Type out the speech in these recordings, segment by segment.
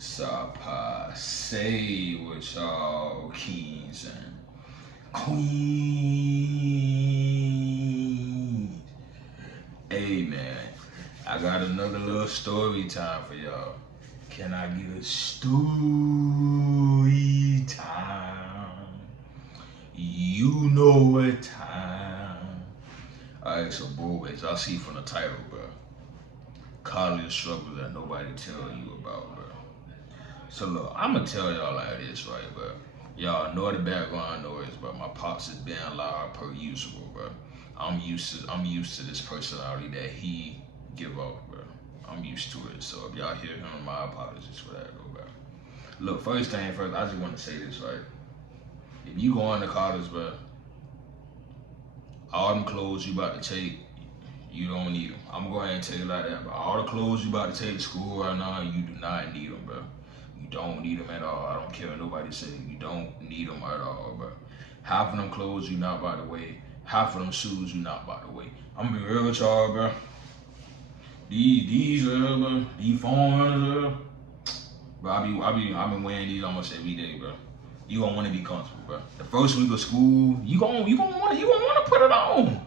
Sapa say with y'all kings and queens. Hey man, I got another little story time for y'all. Can I get a story time? You know what time. Alright, so boys, I see from the title, bro. College struggles that nobody tell you about, bro. So look, I'ma tell y'all like this, right, bro. Y'all know the background noise, but my pops is being loud per usual, bro. I'm used to this personality that he give off, bro. I'm used to it. So if y'all hear him, my apologies for that, though, bro. Look, first thing first, I just want to say this, right? If you go into college, bro, all them clothes you about to take, you don't need them. I'm going to go ahead and tell you like that, but all the clothes you about to take to school right now, you do not need them, bro. You don't need them at all. I don't care what nobody say. You don't need them at all, bro. Half of them clothes you not by the way. Half of them shoes you not by the way. I'm gonna be real with y'all, bro. These bro, these phone runners, bro. I've been wearing these almost every day, bro. You gonna want to be comfortable, bro. The first week of school, you gonna want to put it on.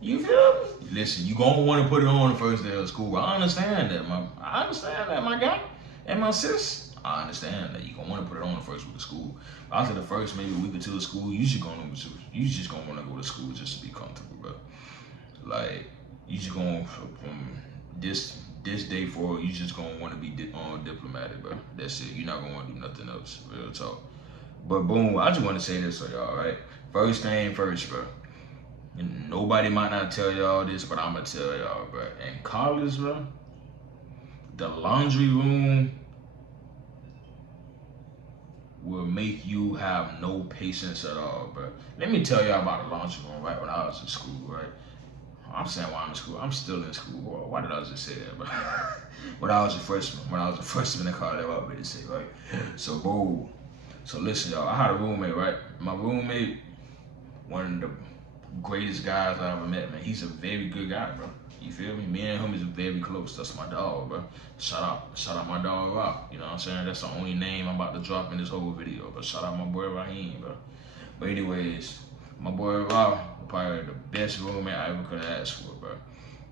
You feel me? Listen, you gonna want to put it on the first day of school. I understand that, my guy and my sis. I understand that you gonna want to put it on the first week of school. After the first maybe week or two of school, you just gonna want to go to school just to be comfortable, bro. Like you just gonna from this day forward, you just gonna want to be diplomatic, bro. That's it. You're not gonna want to do nothing else. Real talk. But boom, I just want to say this to y'all, right? First thing first, bro. And nobody might not tell y'all this, but I'm gonna tell y'all, bro. In college, bro, the laundry room will make you have no patience at all, bro. Let me tell y'all about the laundry room, right? When I was in school, right? I'm saying while I'm in school, I'm still in school. Why did I just say that, bro? When I was a freshman in college, I was ready to say, right? So, boom. So listen, y'all. I had a roommate, right? My roommate, one of the greatest guys I ever met, man. He's a very good guy, bro. You feel me? Me and him is very close. That's my dog, bro. Shout out my dog Rock. You know what I'm saying? That's the only name I'm about to drop in this whole video. But shout out my boy Raheem, bro. But anyways, my boy Rock, probably the best roommate I ever could have asked for, bro.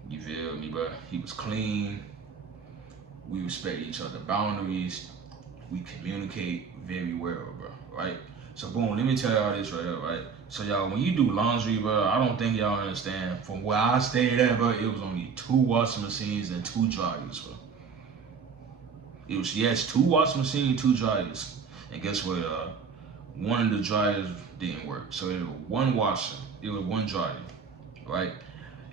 You feel me, bro? He was clean. We respect each other's boundaries. We communicate very well, bro. Right? So boom, let me tell y'all this right here, right? So y'all, when you do laundry, bro, I don't think y'all understand. From where I stayed at, bro, it was only 2 washing machines and 2 dryers, bro. It was, yes, 2 washing machines, 2 dryers. And guess what, one of the dryers didn't work. So it was one dryer, right?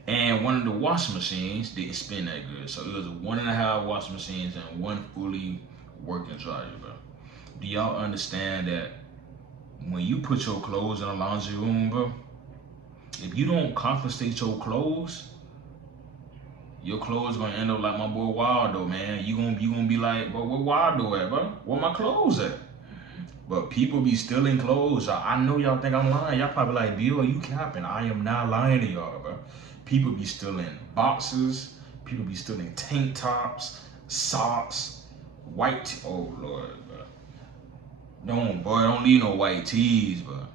And one of the washing machines didn't spin that good. So it was 1.5 washing machines and 1 fully working dryer, bro. Do y'all understand that when you put your clothes in a laundry room, bro, if you don't confiscate your clothes gonna end up like my boy Waldo, man. You gonna be like, bro, where Waldo at, bro? Where my clothes at? But people be stealing clothes. I know y'all think I'm lying. Y'all probably like, Bill, you capping. I am not lying to y'all, bro. People be stealing boxes. People be stealing tank tops, socks, oh Lord, bro. Don't leave no white tees, bro.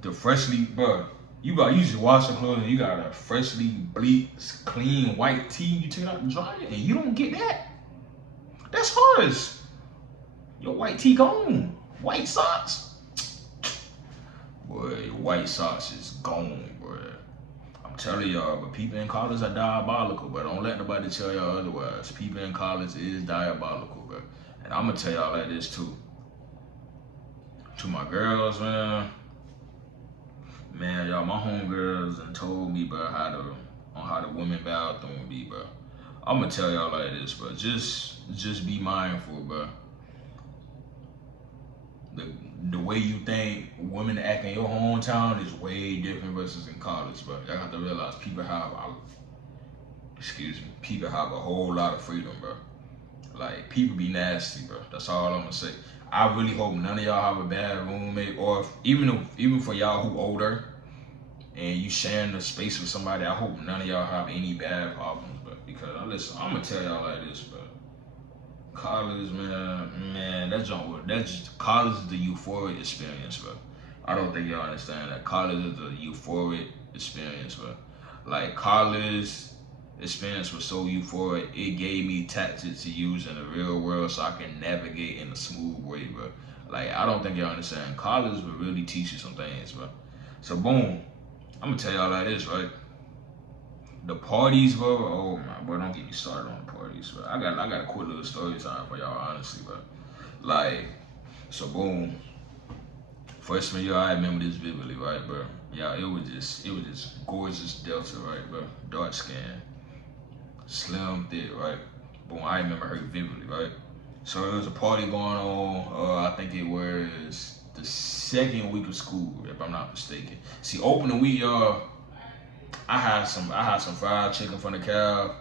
The freshly, bro. You just wash your clothes and you got a freshly bleached, clean white tee. You take it out and dry it, and you don't get that. That's harsh. Your white tee gone. White socks. Boy, your white socks is gone, bro. I'm telling y'all, but people in college are diabolical, but don't let nobody tell y'all otherwise. People in college is diabolical, bro. And I'm gonna tell y'all like this too. To my girls, man, y'all, my homegirls done told me, bro, how the women bathroom be, bro. I'm gonna tell y'all like this, bro. Just be mindful, bro. The way you think women act in your hometown is way different versus in college, bro. Y'all have to realize people have a whole lot of freedom, bro. Like, people be nasty, bro. That's all I'm gonna say. I really hope none of y'all have a bad roommate, or even for y'all who older and you sharing the space with somebody, I hope none of y'all have any bad problems, bro. Because listen, I'm gonna tell y'all like this, bro. college, man, that's just college is the euphoric experience, bro. I don't think y'all understand that college is the euphoric experience, bro. Like college experience was so euphoric, it gave me tactics to use in the real world so I can navigate in a smooth way, bro. Like I don't think y'all understand. College will really teach you some things, bro. So boom, I'm gonna tell y'all like this, right? The parties, bro. Oh my, boy, don't get me started on the parties, bro. I got a quick little story time for y'all, honestly, bro. Like, so boom, freshman year, I remember this vividly, right, bro? Yeah, it was just gorgeous Delta, right, bro? Dark skin, slim, thick, right? Boom, I remember her vividly, right? So there was a party going on. I think it was the second week of school, if I'm not mistaken. See, opening week, y'all. I had some fried chicken from the cab,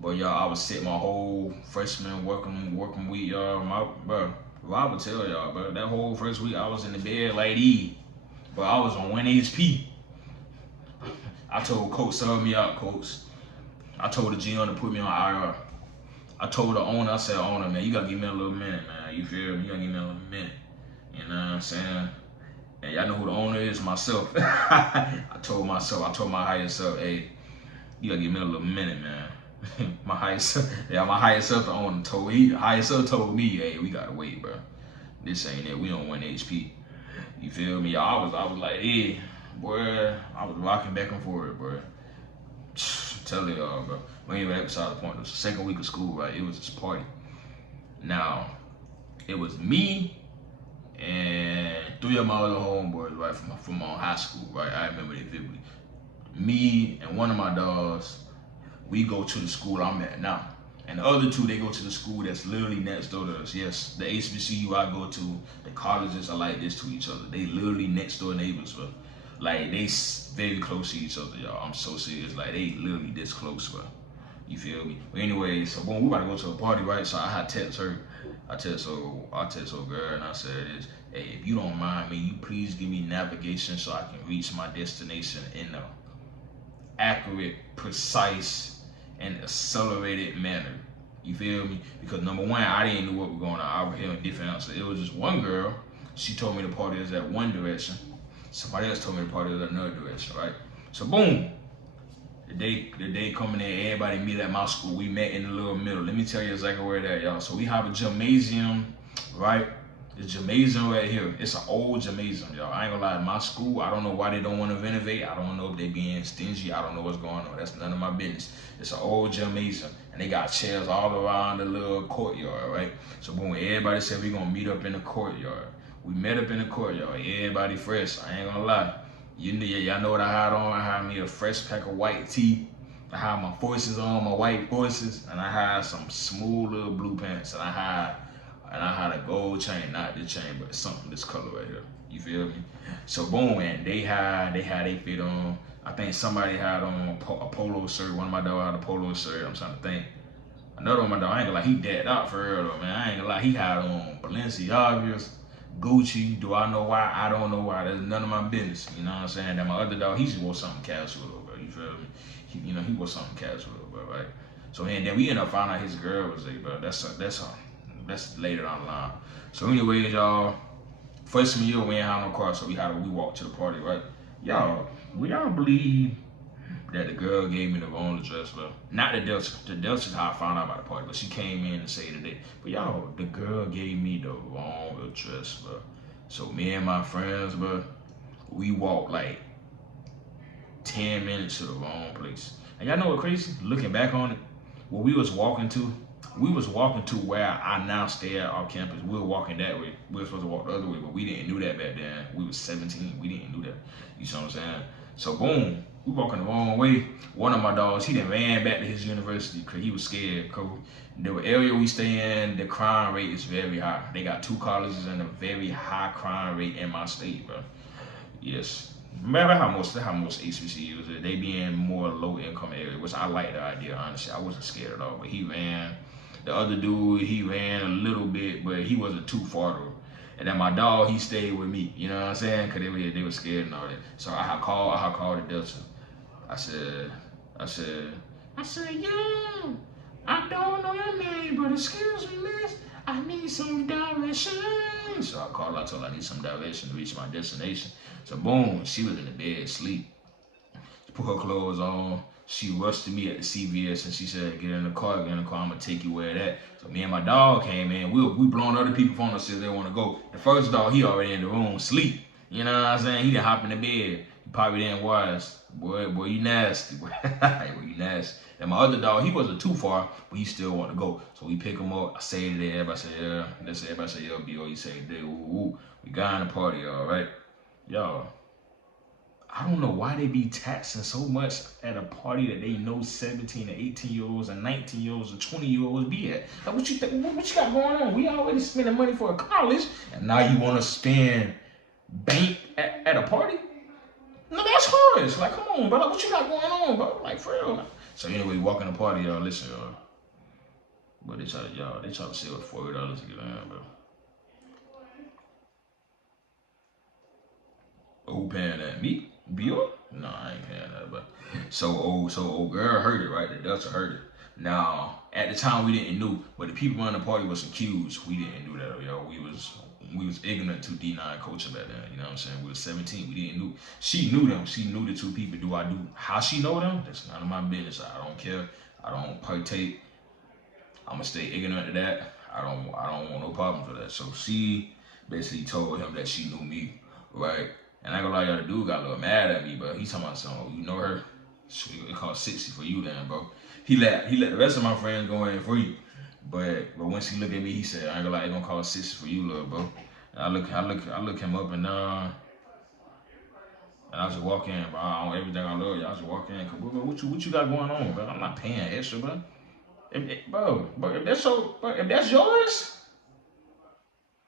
but y'all, I was sick my whole freshman working week, y'all. Bro, I would tell y'all, bro, that whole first week I was in the bed like E, but I was on 1 HP. I told Coach, sub me out, Coach. I told the GM to put me on IR. I told the owner, I said, owner, man, you gotta give me a little minute, man. You feel me? You gotta give me a little minute. You know what I'm saying? And y'all know who the owner is, myself. I told my higher self, hey, you gotta give me a little minute, man. my higher self, the owner higher self told me, hey, we gotta wait, bro. This ain't it. We on 1 HP. You feel me? I was like, hey, boy, I was rocking back and forth, bro. Tell y'all, bro. We ain't even beside the point. It was the second week of school, right? It was this party. Now, it was me and 3 of my other homeboys, right, from my high school, right? I remember it vividly. Me and one of my dogs, we go to the school I'm at now. And the other 2, they go to the school that's literally next door to us. Yes, the HBCU I go to, the colleges are like this to each other. They literally next door neighbors, bro. Like, they very close to each other, y'all. I'm so serious. Like, they literally this close, bro. You feel me? But anyway, so boom, we about to go to a party, right? So I had text her. I text her girl, and I said, hey, if you don't mind me, you please give me navigation so I can reach my destination in a accurate, precise, and accelerated manner. You feel me? Because number one, I didn't know what was going on. I was hearing different answers. It was just one girl. She told me the party is at one direction. Somebody else told me the party is at another direction, right? So boom. The day coming in, everybody meet at my school. We met in the little middle. Let me tell you exactly where that, y'all. So we have a gymnasium, right? The gymnasium right here. It's an old gymnasium, y'all. I ain't gonna lie, my school, I don't know why they don't want to renovate. I don't know if they being stingy. I don't know what's going on. That's none of my business. It's an old gymnasium, and they got chairs all around the little courtyard, right? So boom, everybody said we gonna meet up in the courtyard. We met up in the courtyard. Everybody fresh. I ain't gonna lie. Y'all know what I had on? I had me a fresh pack of white tee. I had my forces on, my white forces, and I had some smooth little blue pants, and I had a gold chain, not this chain, but something this color right here. You feel me? So boom, and they had they fit on. I think somebody had on a polo shirt. One of my dogs had a polo shirt. I'm trying to think. Another one of my dog, I ain't gonna lie, he dead out for real though, man. I ain't gonna lie, he had on Balenciagas, Gucci. Do I know why? I don't know why. That's none of my business. You know what I'm saying? That my other dog, he just wore something casual, bro. You feel me? He wore something casual, bro, right? So and then we ended up finding out his girl was there, bro. That's later down the line. So anyways, y'all, freshman year we ain't had no car, so we walked to the party, right? Y'all, will y'all believe that the girl gave me the wrong address, bro? Not the Delta. The Delta's how I found out about the party, but she came in and said today. But y'all, the girl gave me the wrong address, bro. So me and my friends, bro, we walked like 10 minutes to the wrong place. And y'all know what crazy? Looking back on it, what we was walking to where I now stay at our campus. We were walking that way. We were supposed to walk the other way, but we didn't do that back then. We was 17. We didn't do that. You see what I'm saying? So boom, we walking the wrong way. One of my dogs, he done ran back to his university because he was scared. Cause the area we stay in, the crime rate is very high. They got 2 colleges and a very high crime rate in my state, bro. Yes. Remember how most HBCUs are. They be in more low income areas, which I like the idea, honestly. I wasn't scared at all, but he ran. The other dude, he ran a little bit, but he wasn't too far though. And then my dog, he stayed with me. You know what I'm saying? Because they were scared and all that. So I had called the Delta. I said, yeah. I don't know your name, but excuse me, miss. I need some direction. So I called her, I told her I need some direction to reach my destination. So boom, she was in the bed, asleep. She put her clothes on. She rushed to me at the CVS and she said, get in the car, I'm gonna take you where that. So me and my dog came in. We blowing other people phone us if they wanna go. The first dog, he already in the room, sleep. You know what I'm saying? He didn't hop in the bed. He probably didn't watch. Boy, you nasty. Boy, you nasty. And my other dog, he wasn't too far, but he still want to go. So we pick him up. I say it there. Everybody say, yeah. Everybody say, yeah, B'or. He say, ooh, ooh. We got in the party, all right? Y'all, I don't know why they be taxing so much at a party that they know 17 and 18-year-olds and 19-year-olds and 20-year-olds be at. Like, what you think? What you got going on? We already spending money for a college, and now you want to spend bank at a party? No, that's harsh. Like, come on, bro. What you got going on, bro? Like, for real. So anyway, walking the party, y'all. Listen, y'all. But they try to sell it $40 to get in, bro. Who paying that? Me? B'or? No, I ain't paying that, but so old girl heard it, right? The Delta heard it. Now, at the time we didn't know, but the people running the party was accused. We didn't do that, yo. We was ignorant to D9 coaching back then. You know what I'm saying? We was 17. We didn't know. She knew them. She knew the two people. Do I do how she know them? That's none of my business. I don't care. I don't partake. I'ma stay ignorant to that. I don't want no problems with that. So she basically told him that she knew me, right? And I ain't gonna lie, y'all, the dude got a little mad at me, but he talking about something, you know her? It cost 60 for you then, bro. He let the rest of my friends go in free. But once he looked at me, he said, I ain't gonna lie, it gonna cost 60 for you, little bro. And I look him up and I just walk in, bro. I don't everything I love, y'all just walk in. What you got going on, bro? I'm not paying extra, bro. Bro, if that's yours,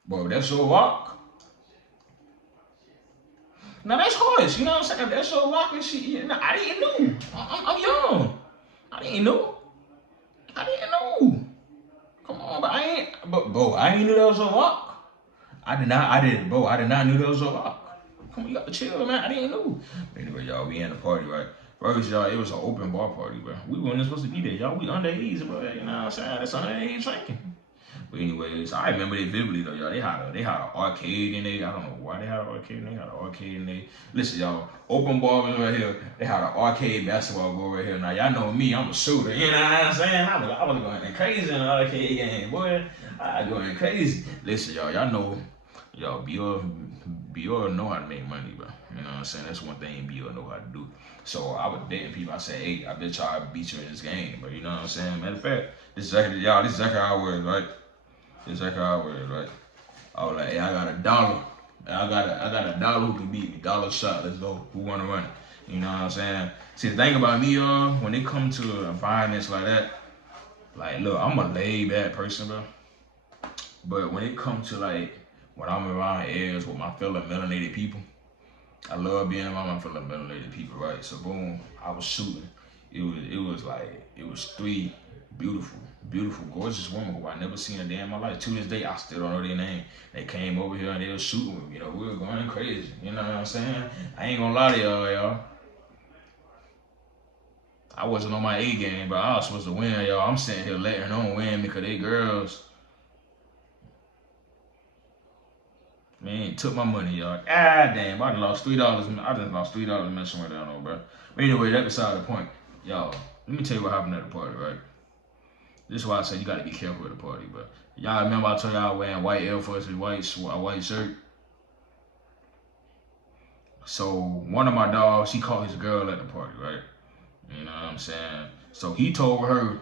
bro, if that's your rock. Now that's harsh, you know what I'm saying? If that's your rock and shit, you know, I didn't know. I'm young. I didn't know. Come on, bro, I ain't knew that was a rock. I did not know that was a rock. Come on, you got to chill, man. I didn't know. But anyway, y'all, we in the party, right? First, y'all, it was an open bar party, bro. We weren't supposed to be there, y'all. We underage, bro. You know what I'm saying? That's underage drinking. But anyways, I remember they vividly though, y'all. They had an arcade in there. I don't know why they had an arcade in there. They had an arcade in there. Listen, y'all, open bar was right here. They had an arcade basketball goal right here. Now y'all know me, I'm a shooter. You know what I'm saying? I was going crazy in the arcade game, boy. I was going crazy. Listen, y'all know, B'or know how to make money, bro. You know what I'm saying? That's one thing B'or know how to do. So I was dating people. I said, hey, I bet y'all beat you in this game, but you know what I'm saying? Matter of fact, this is exactly how I was, right? This is exactly how I was, right? I was like, hey, I got $1. I got $1 who can beat me. Dollar shot. Let's go. Who wanna run it? You know what I'm saying? See, the thing about me, y'all, when it comes to environments like that, like, look, I'm a laid back person, bro. But when it comes to like when I'm around areas with my fellow melanated people, I love being around my fellow melanated people, right? So boom, I was shooting. It was three beautiful, gorgeous women who I never seen a day in my life. To this day, I still don't know their name. They came over here and they were shooting with me. You know, we were going crazy. You know what I'm saying? I ain't gonna lie to y'all. I wasn't on my A game, but I was supposed to win, y'all. I'm sitting here letting them win because they girls. Man, took my money, y'all. Ah, damn, I just lost $3. I just lost $3 messing with that, bro. But anyway, that's beside the point. Y'all, let me tell you what happened at the party, right? This is why I say you gotta be careful at the party, but y'all remember I told y'all wearing white Air Force with a white shirt? So one of my dogs, he caught his girl at the party, right? You know what I'm saying? So he told her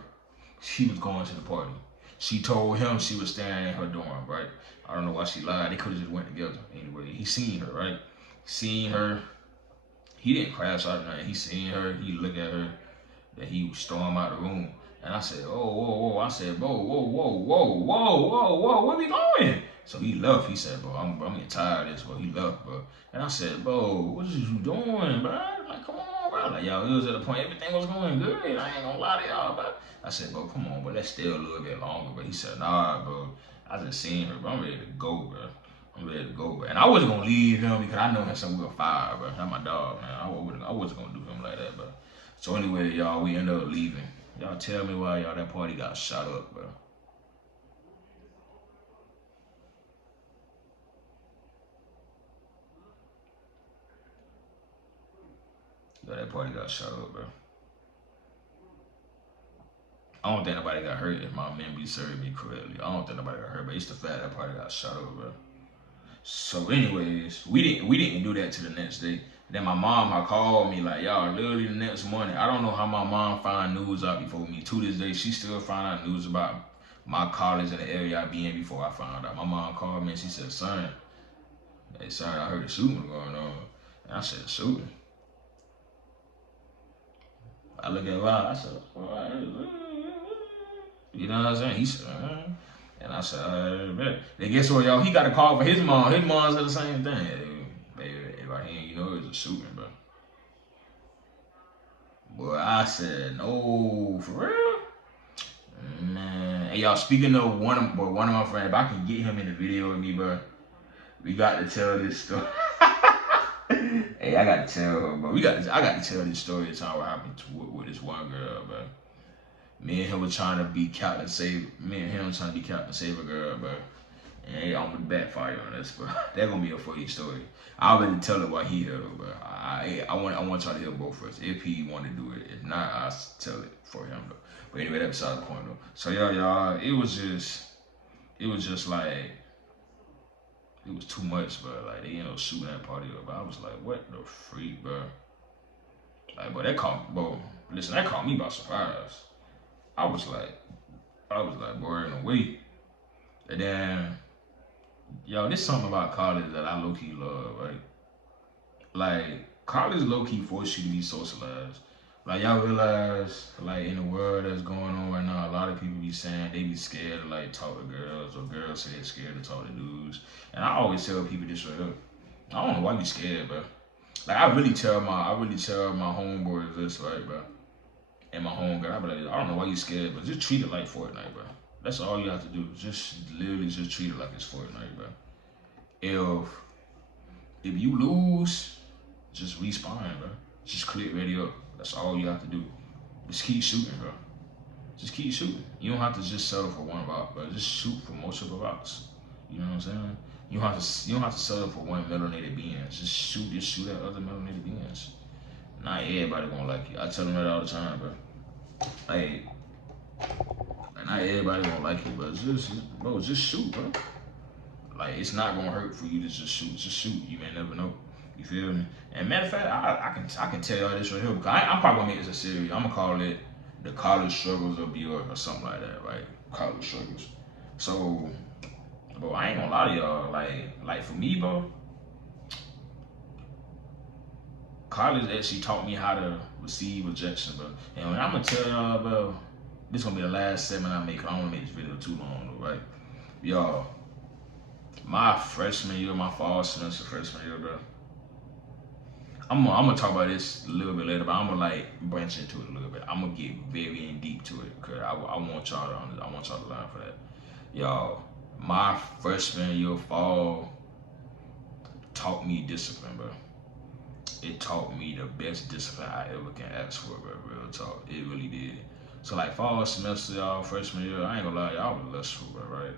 she was going to the party. She told him she was staying in her dorm, right? I don't know why she lied. They could have just went together. Anyway, he seen her, right? Seen her. He didn't crash out or nothing. He seen her. He looked at her. Then he stormed out the room. And I said, oh, whoa. I said, whoa, where we going? So he left. He said, bro, I'm getting tired of this, bro. He left, bro. And I said, bro, what is you doing, bro? Like, come on, bro. Like, y'all, it was at the point everything was going good. I ain't gonna lie to y'all, bro. I said, bro, come on, bro. Let's stay a little bit longer, bro. He said, nah, bro. I just seen her, bro. I'm ready to go, bro. And I wasn't gonna leave him because I know him some real fire, bro. That's my dog, man. I wasn't gonna do him like that, bro. So anyway, y'all, we ended up leaving. Y'all tell me why y'all that party got shot up, bro. Yo, that party got shot up, bro. I don't think nobody got hurt if my memory served me correctly. I don't think nobody got hurt, but it's the fact that party got shot up, bro. So, anyways, we didn't do that to the next day. Then my mom had called me like, y'all, literally the next morning. I don't know how my mom found news out before me. To this day, she still find out news about my college and the area I be in before I found out. My mom called me and she said, son, hey, son, I heard a shooting going on. And I said, shooting? I look at Rob, I said, what? You know what I'm saying? He said, and I said, bet. Then guess what, y'all? He got a call for his mom. His mom said the same thing. If I hear, you know, it was a shooting, bro. Boy, I said, no, for real? Man. Hey, y'all, speaking of one of my friends, if I can get him in the video with me, bro, we got to tell this story. Hey, I got to tell her, bro. I got to tell this story. It's how it happened with this one girl, bro. Me and him was trying to be Captain Save. Me and him was trying to be Captain Save a girl, bro. And hey, I'm gonna backfire on this, bro. That's gonna be a funny story. I'll really tell it while he here, bro. I want y'all to hear both first. If he want to do it, if not, I'll tell it for him, though. But anyway, that's beside the point, though. So y'all, it was just like. It was too much, bro. Like, they ended up shooting that party up. But I was like, what the freak, bro? Like, bro, that caught, bro, listen, that caught me by surprise. I was like, boy, in a way. And then, yo, there's something about college that I low-key love, right? Like, college low-key forces you to be socialized. Like, y'all realize, like, in the world that's going on right now, a lot of people be saying they be scared to, like, talk to girls, or girls say they're scared to talk to dudes. And I always tell people this right up. I don't know why you scared, bro. Like, I really tell my homeboys this, right, bro? And my homegirl, I be like, I don't know why you scared, but just treat it like Fortnite, bro. That's all you have to do. Just literally just treat it like it's Fortnite, bro. If you lose, just respawn, bro. Just click ready up. That's all you have to do. Just keep shooting, bro. Just keep shooting. You don't have to just settle for one route, bro. Just shoot for multiple routes. You know what I'm saying? You don't have to settle for one melanated being. Just shoot at other melanated beings. Not everybody gonna like you. I tell them that all the time, bro. Like, not everybody gonna like you, but just shoot, bro. Like, it's not gonna hurt for you to just shoot. Just shoot. You may never know. You feel me? And matter of fact, I can tell y'all this right here, because I'm probably gonna make this a series. I'm gonna call it the college struggles of B'or or something like that, right? College struggles. So, bro, I ain't gonna lie to y'all. Like for me, bro, college actually taught me how to receive rejection, bro. And when I'm gonna tell y'all, bro, this gonna be the last segment I make. I don't wanna make this video too long, though, right? Y'all, my freshman year, my fall semester freshman year, bro. I'm gonna talk about this a little bit later, but I'm gonna like branch into it a little bit. I'm gonna get very in deep to it, cause I want y'all to learn for that. Y'all, my freshman year fall taught me discipline, bro. It taught me the best discipline I ever can ask for, bro. Real talk, it really did. So like fall semester, y'all, freshman year, I ain't gonna lie, y'all, I was lustful, bro, right?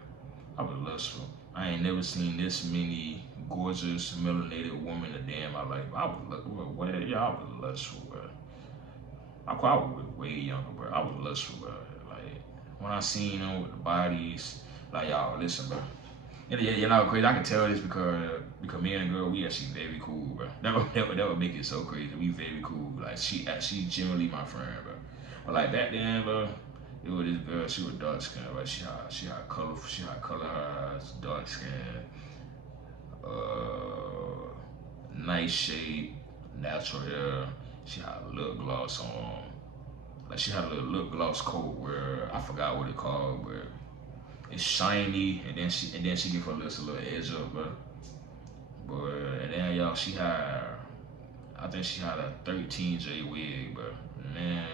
I was lustful. I ain't never seen this many gorgeous melanated women a day in my life. I was lustful, bro. I was way younger, bro. I was lustful, bro. Like when I seen them with the bodies, like y'all, listen, bro. You know crazy. I can tell this because me and the girl, we actually very cool, bro. That would make it so crazy. We very cool. Like she genuinely my friend, bro. But like back then, bro, it was this girl. She was dark skinned, right? She had color eyes, dark skin, nice shape, natural hair. She had a lip gloss on. Like she had a little lip gloss coat where I forgot what it called, but it's shiny, and then she give her lips a little edge up, bro. But and then y'all, I think she had a 13J wig, bro. Man,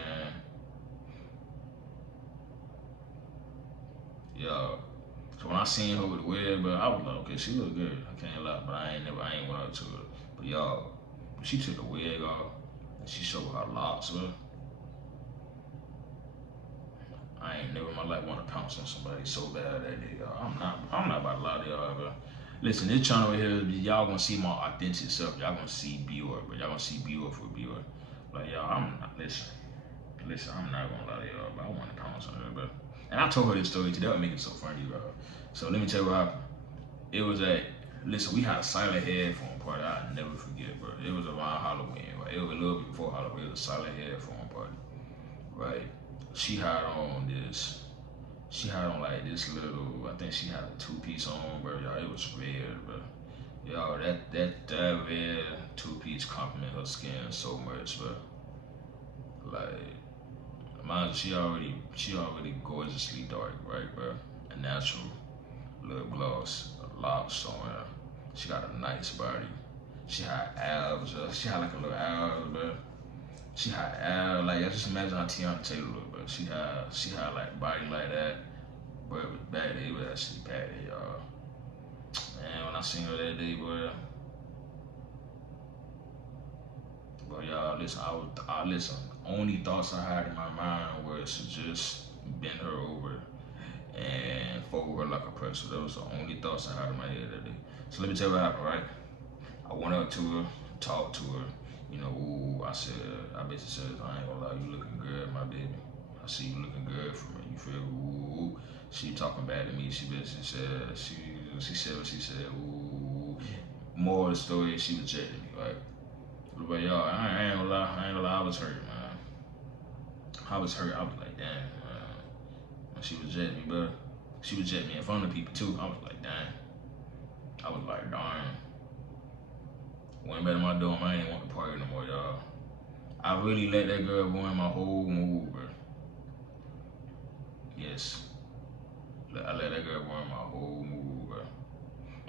yo. So when I seen her with the wig, bro, I was like, okay, she look good. I can't lie, but I ain't went up to her. But y'all, she took the wig off and she showed her locks, bro. I ain't never in my life want to pounce on somebody so bad that day, y'all. I'm not about to lie to y'all, bro. Listen, this channel right here, y'all gonna see my authentic self. Y'all gonna see B'or, but y'all gonna see B'or for B'or. Like y'all, I'm not listen, I'm not gonna lie to y'all, but I want to pounce on her, bro. And I told her this story today. That would make it so funny, bro. So let me tell you what happened. It was at, listen, we had a silent headphone party. I'll never forget, bro. It was around Halloween, right? It was a little bit before Halloween. It was a silent headphone party, right? She had on like this little, I think she had a two-piece on, bro. Y'all, it was red, bro. Y'all, that red two-piece compliment her skin so much, bro. Like, mind she already gorgeously dark, right, bro? A natural lip gloss, a lot showing her. She got a nice body. She had abs. She had like a little abs, bro. She had abs. Like I just imagine how Tiana Taylor looked, bro. She had like body like that, but it was bad. It was actually bad, y'all. Man, when I seen her that day, boy. But y'all, listen. I listen. Only thoughts I had in my mind was to just bend her over and fold her like a pretzel. That was the only thoughts I had in my head that day. So let me tell you what happened, right? I went up to her, talked to her, you know, ooh, I basically said, I ain't gonna lie, you looking good, my baby. I see you looking good for me, you feel, ooh. She talking bad to me, she basically said, she said what she said, ooh. More of the story, she rejected me, right? But y'all, I ain't gonna lie, I was hurt, man. I was hurt, I was like, damn, man. When she rejected me, bro. She rejected me in front of people too. I was like, damn. I was like, darn. Went back to my dorm, I ain't want to party no more, y'all. I really let that girl ruin my whole mood, bro. Yes. I let that girl ruin my whole mood, bro.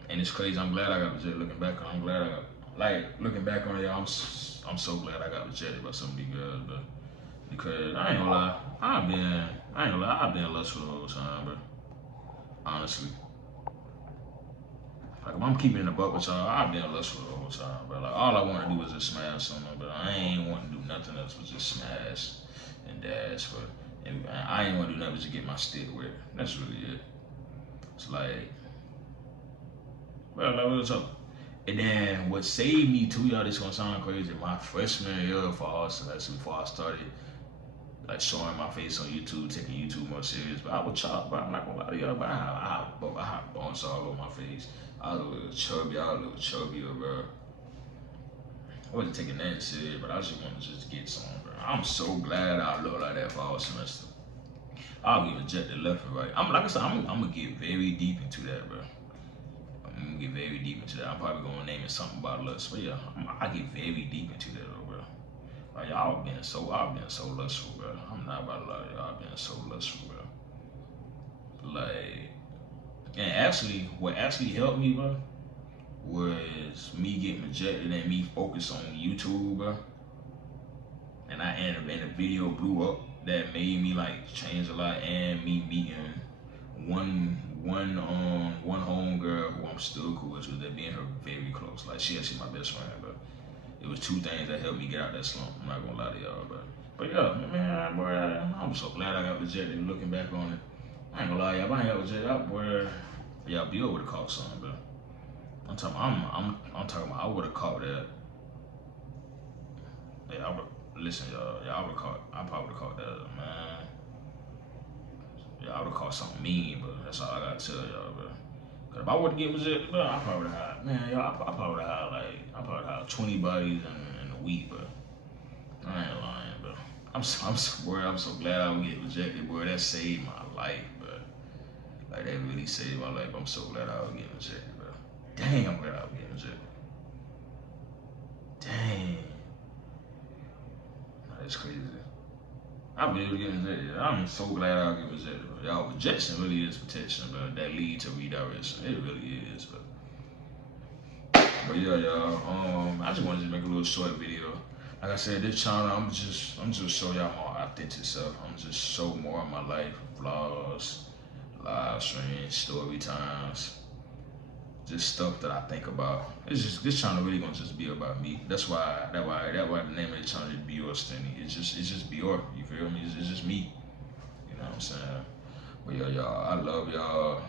And it's crazy, I'm glad I got rejected looking back on it. I'm glad I got, like, looking back on it, y'all, I'm so glad I got rejected by some of these girls, bro. Because I ain't gonna lie, I've been lustful the whole time, bro. Honestly. Like, if I'm keeping it a buck with y'all, I've been lustful the whole time, but like, all I want to do is just smash something, but I ain't want to do nothing else but just smash and dash, and I ain't want to do nothing but just get my stick wet. That's really it. It's like, well, like, what's up? And then what saved me too, y'all, this gonna sound crazy, my freshman year for all semester before I started like showing my face on YouTube, taking YouTube more serious. But I would chop, but I'm not gonna lie to y'all, but I had bumps all over my face. I was a little chubby, bro. I wasn't taking that serious, but I just wanted to just get some, bro. I'm so glad I look like that fall semester. I'll get rejected left and right. Like I said, I'm gonna get very deep into that, bro. I'm gonna get very deep into that. I'm probably gonna name it something about lust, but yeah, I get very deep into that, though, bro. Like y'all I've been so lustful, bro. I'm not about to lie to y'all, I've been so lustful, bro. Like, and actually, what actually helped me, bro, was me getting rejected and me focus on YouTube, bro. And the video blew up. That made me like change a lot, and me meeting one home girl who I'm still cool with, that being her very close. Like she actually my best friend, bro. It was two things that helped me get out that slump. I'm not gonna lie to y'all, bro. But yeah, man, boy, I'm so glad I got rejected. Looking back on it, I ain't gonna lie, y'all. If I ain't got rejected, boy, y'all Bill would have caught something, bro. I'm talking about I would have caught that. Yeah, I would listen, y'all. I probably would have caught that, man. Yeah, I would have caught something mean, but that's all I gotta tell y'all, bro. Cause if I would have get rejected, bro, I probably would have had, man, y'all, I probably would have had 20 bodies in a week, bro. I ain't lying, bro. I'm so glad I would get rejected, bro. That saved my life, bro. Like that really saved my life. I'm so glad I was getting rejected, bro. Dang, I'm glad I was getting rejected. Dang. That's crazy. I really getting rejected. I'm so glad I was getting rejected, bro. Y'all, rejection really is protection, bro. That lead to redirection. It really is, bro. But yeah, y'all. I just wanted to make a little short video. Like I said, this channel, I'm just show y'all my authentic self. I'm just show more of my life, vlogs, live streams, story times, just stuff that I think about. It's just this channel really gonna just be about me. That's why the name of the channel is B'or Stinney. It's just B'or. You feel me? It's just me. You know. I'm saying? But yeah, y'all, I love y'all.